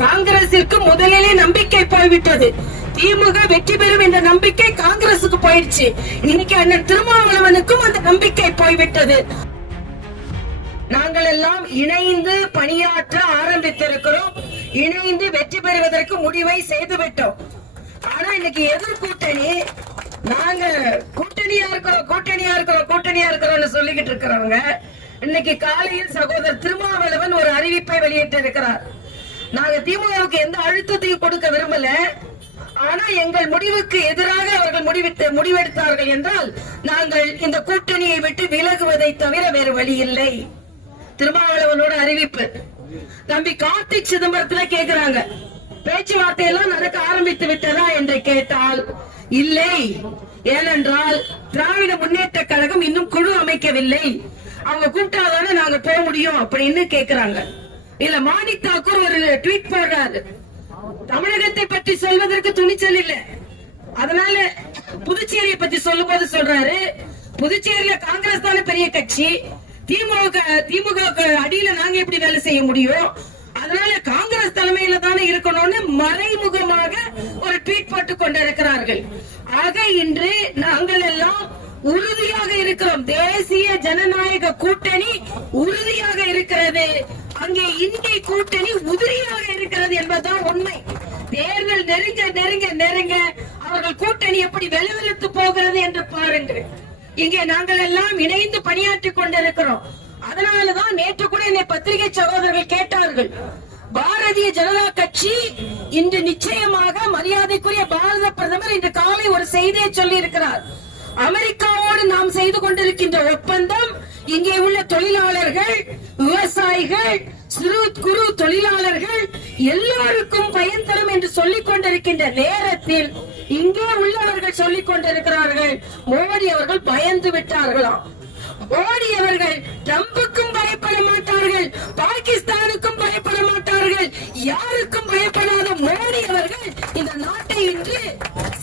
காங்கிரசிற்கு முதலிலே நம்பிக்கை போய்விட்டது. திமுக வெற்றி பெறும் என்ற நம்பிக்கை காங்கிரசுக்கு போயிடுச்சு. இன்னைக்கு அண்ணன் திருமாவளவனுக்கும் அந்த நம்பிக்கை போய்விட்டது. நாங்கள் எல்லாம் இணைந்து பணியாற்ற ஆரம்பித்திருக்கிறோம். இணைந்து வெற்றி பெறுவதற்கு முடிவை செய்துவிட்டோம். ஆனா இன்னைக்கு எதிர் கூட்டணி, நாங்க கூட்டணியா இருக்கிறோம் சொல்லிக்கிட்டு இருக்கிறவங்க இன்னைக்கு காலையில் சகோதரர் திருமாவளவன் ஒரு அறிவிப்பை வெளியிட்டு இருக்கிறார். நாங்க திமுகவுக்கு எந்த அழுத்தத்தையும் கொடுக்க விரும்பல, ஆனா எங்கள் முடிவுக்கு எதிராக அவர்கள் முடிவெடுத்தார்கள் என்றால் நாங்கள் இந்த கூட்டணியை விட்டு விலகுவதை தவிர வேறு வழி இல்லை. திருமாவளவனோட அறிவிப்பு. தம்பி கார்த்திக் சிதம்பரத்துல கேக்குறாங்க, பேச்சுவார்த்தை எல்லாம் நடக்க ஆரம்பித்து விட்டதா என்று கேட்டால் இல்லை. ஏனென்றால் திராவிட முன்னேற்ற கழகம் இன்னும் குழு அமைக்கவில்லை. அவங்க கூப்பிட்டாதானே நாங்க போக முடியும் அப்படின்னு கேக்குறாங்க. இல்ல மாணிக் தாக்கூர் ஒரு ட்வீட் போடுறாரு, தமிழகத்தை பற்றி சொல்வதற்கு துணிச்சல் இல்ல, அதனால புதுச்சேரியை பத்தி சொல்லும் போது சொல்றாரு, புதுச்சேரியில காங்கிரஸ் தானே பெரிய கட்சி, திமுக அடியில நாங்க எப்படி வேலை செய்ய முடியும், அதனால காங்கிரஸ் தலைமையில தானே இருக்கணும்னு மறைமுகமாக ஒரு ட்வீட் போட்டு கொண்டிருக்கிறார்கள். ஆக இன்று நாங்கள் எல்லாம் உறுதியாக இருக்கிறோம். தேசிய ஜனநாயக கூட்டணி உறுதியாக இருக்கிறது. அங்கே இந்திய கூட்டணி உதிரியாக இருக்கிறது என்பதுதான் உண்மை. தேர்தல் நெருங்க நெருங்க நெருங்க அவர்கள் கூட்டணி எப்படி வெளுவெளுத்து போகிறது என்று பாருங்கள். இங்கே நாங்கள் எல்லாம் இணைந்து பணியாற்றி கொண்டிருக்கிறோம். அதனாலதான் நேற்று கூட என்னை பத்திரிகை சகோதரர்கள் கேட்டார்கள், பாரதிய ஜனதா கட்சி இன்று நிச்சயமாக மரியாதைக்குரிய பாரத பிரதமர் இன்று காலை ஒரு செய்தியை சொல்லி இருக்கிறார். அமெரிக்காவோடு நாம் செய்து கொண்டிருக்கின்ற ஒப்பந்தம் இங்கே உள்ள தொழிலாளர்கள், விவசாயிகள், சிறு குறு தொழிலாளர்கள் எல்லோருக்கும் பயன் தரும் என்று சொல்லிக் கொண்டிருக்கின்ற நேரத்தில் இங்கே உள்ளவர்கள் சொல்லிக் கொண்டிருக்கிறார்கள், மோடி அவர்கள் பயந்து விட்டார்களாம். மோடி அவர்கள் ட்ரம்புக்கும் பயப்பட மாட்டார்கள், பாகிஸ்தானுக்கும் பயப்பட மாட்டார்கள், யாருக்கும் பயப்படாத மோடி அவர்கள் இந்த நாட்டை இன்று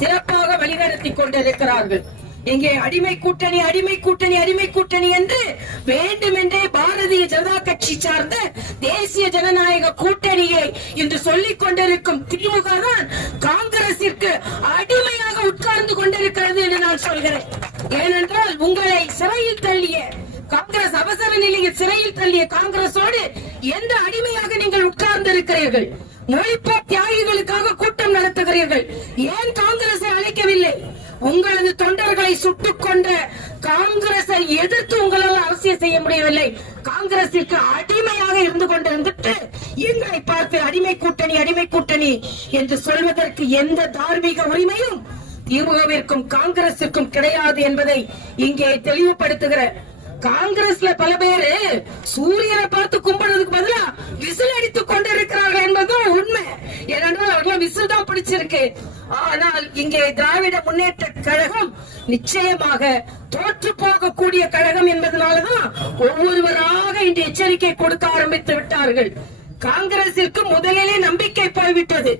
சிறப்பாக வழிநடத்தி கொண்டிருக்கிறார்கள். இங்கே அடிமை கூட்டணி அடிமை கூட்டணி அடிமை கூட்டணி என்று வேண்டுமென்றே பாரதிய ஜனதா கட்சி சார்ந்த தேசிய ஜனநாயக கூட்டணியை இன்று சொல்லிக் கொண்டிருக்கும் திமுக தான் காங்கிரசிற்கு அடிமையாக உட்கார்ந்து கொண்டிருக்கிறது என்று நான் சொல்கிறேன். ஏனென்றால் உங்களை சிறையில் தள்ளிய காங்கிரஸ், அவசர நிலையில் சிறையில் தள்ளிய காங்கிரஸோடு எந்த அடிமையாக நீங்கள் உட்கார்ந்து இருக்கிறீர்கள்? மொழிப்போர் தியாகிகளுக்காக கூட்டம் நடத்துகிறீர்கள். ஏன் காங்கிரஸை அழைக்கவில்லை? உங்களது தொண்டர்களை சுட்டுக் கொண்ட காங்கிரஸை எதிர்த்து உங்களால் அரசியல் செய்ய முடியவில்லை. காங்கிரசிற்கு அடிமையாக இருந்து கொண்டிருந்துட்டு எங்களை பார்த்து அடிமை கூட்டணி என்று சொல்வதற்கு எந்த தார்மீக உரிமையும் திமுகவிற்கும் காங்கிரசிற்கும் கிடையாது என்பதை இங்கே தெளிவுபடுத்துகிற. காங்கிரஸ்ல பல பேரு சூரியனை பார்த்து கும்பிடுறதுக்கு பதிலா விசில் அடித்துக் கொண்டிருக்கிறார்கள் என்பதும் உண்மை. ஏனென்றால் அவர்கள் விசில் தான் பிடிச்சிருக்கு. ஆனால் இங்கே திராவிட முன்னேற்ற கழகம் நிச்சயமாக தோற்று போகக்கூடிய கழகம் என்பதனாலதான் ஒவ்வொருவராக இன்று எச்சரிக்கை கொடுக்க ஆரம்பித்து விட்டார்கள். காங்கிரசிற்கு முதலிலே நம்பிக்கை போய்விட்டது.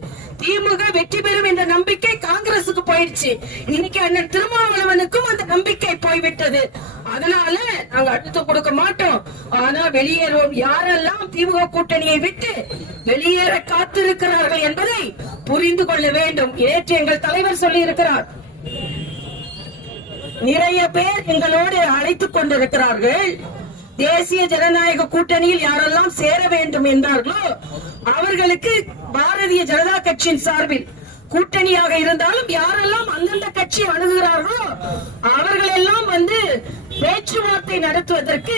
திமுக வெற்றி பெறும் என்ற நம்பிக்கை காங்கிரசுக்கு போயிடுச்சு. இன்னைக்கு அண்ணன் திருமாவளவனுக்கும் அந்த நம்பிக்கை போய்விட்டது. அதனால நாங்க அடுத்து கொடுக்க மாட்டோம், ஆனா வெளியேறுவோம். யாரெல்லாம் திமுக கூட்டணியை விட்டு வெளியேற காத்திருக்கிறார்கள் என்பதை புரிந்து கொள்ள வேண்டும். நேற்று எங்கள் தலைவர் சொல்லி இருக்கிறார், நிறைய பேர் எங்களோடு அழைத்துக் கொண்டிருக்கிறார்கள். தேசிய ஜனநாயக கூட்டணியில் யாரெல்லாம் சேர வேண்டும் என்றார்களோ அவர்களுக்கு பாரதிய ஜனதா கட்சியின் சார்பில் கூட்டணியாக இருந்தாலும் யாரெல்லாம் அந்தந்த கட்சி அணுகுகிறார்களோ அவர்கள் எல்லாம் வந்து பேச்சுவார்த்தை நடத்துவதற்கு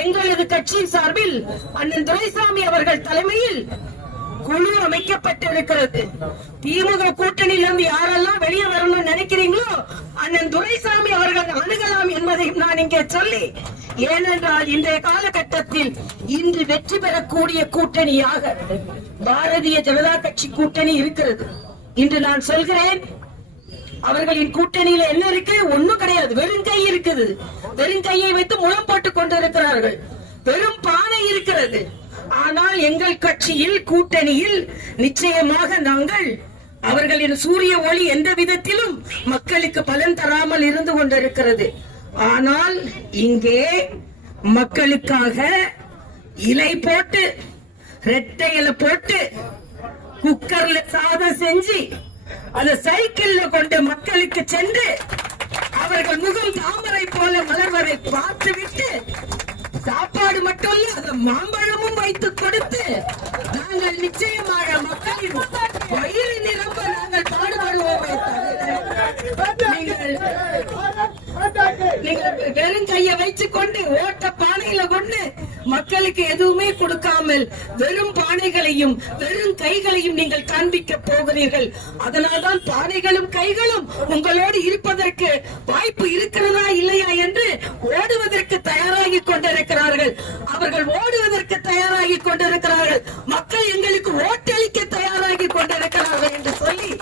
எங்களது கட்சியின் சார்பில் அண்ணன் துரைசாமி அவர்கள் தலைமையில் குழு அமைக்கப்பட்டிருக்கிறது. திமுக கூட்டணியிலிருந்து யாரெல்லாம் வெளியே வரணும்னு நினைக்கிறீங்களோ அண்ணன் துரைசாமி அவர்கள் அணுகலாம் என்பதையும் நான் இங்கே சொல்லி, ஏனென்றால் இன்றைய காலகட்டத்தில் இன்று வெற்றி பெறக்கூடிய கூட்டணியாக பாரதிய ஜனதா கட்சி கூட்டணி இருக்கிறது. இன்று நான் சொல்கிறேன், அவர்களின் கூட்டணியில என்ன இருக்கு? ஒண்ணும் கிடையாது, வெறும் கை இருக்குது. வெறும் கையை வைத்து முழம் போட்டுக் கொண்டிருக்கிறார்கள். வெறும் பானை இருக்கிறது. ஆனால் எங்கள் கட்சியில் கூட்டணியில் நிச்சயமாக நாங்கள் அவர்களின் சூரிய ஒளி எந்த விதத்திலும் மக்களுக்கு பலன் தராமல் இருந்து கொண்டிருக்கிறது. ஆனால் இங்கே மக்களுக்காக இலை போட்டு, ரெட்டை இலை போட்டு குக்கர்ல சாதம் செஞ்சு அந்த சைக்கிள்ல கொண்டு மக்களுக்கு சென்று அவர்கள் முகம் தாமரை போல மலர்வதை பார்த்துவிட்டு சாப்பாடு மட்டும் இல்ல அந்த மாம்பழமும் வைத்து கொடுத்து நாங்கள் நிச்சயமாக மக்களின் வயிறு நிரம்ப நாங்கள் பாடுபடுவோமே தவிர நீங்கள் வெறும் கையை வைத்துக் கொண்டு ஓட்ட பானையில கொண்டு மக்களுக்கு எதுவுமே கொடுக்காமல் வெறும் பானைகளையும் வெறும் கைகளையும் நீங்கள் காண்பிக்க போகிறீர்கள். அதனால்தான் பானைகளும் கைகளும் உங்களோடு இருப்பதற்கு வாய்ப்பு இருக்கிறதா இல்லையா என்று ஓடுவதற்கு தயாராகி கொண்டிருக்கிறார்கள். அவர்கள் ஓடுவதற்கு தயாராகி கொண்டிருக்கிறார்கள். மக்கள் எங்களுக்கு ஓட்டளிக்க தயாராகி கொண்டிருக்கிறார்கள் என்று சொல்லி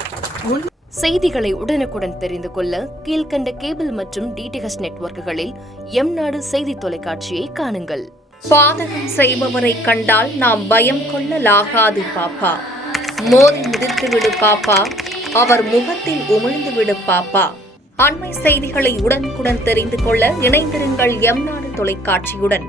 செய்திகளை உடனுக்குடன் தெரிந்து கொள்ள கீழ்கண்ட கேபிள் மற்றும் டிடிஎச் நெட்வொர்க்குகளில் எம்நாடு செய்தி தொலைக்காட்சியை காணுங்கள். பாதகம் செய்பவரை கண்டால் நாம் பயம் கொள்ளலாகாது பாப்பா. மோதி மிதித்துவிடு பாப்பா, அவர் முகத்தில் உமிழ்ந்துவிடு பாப்பா. அண்மை செய்திகளை உடனுக்குடன் தெரிந்து கொள்ள இணைந்திருங்கள் எம்நாடு தொலைக்காட்சியுடன்.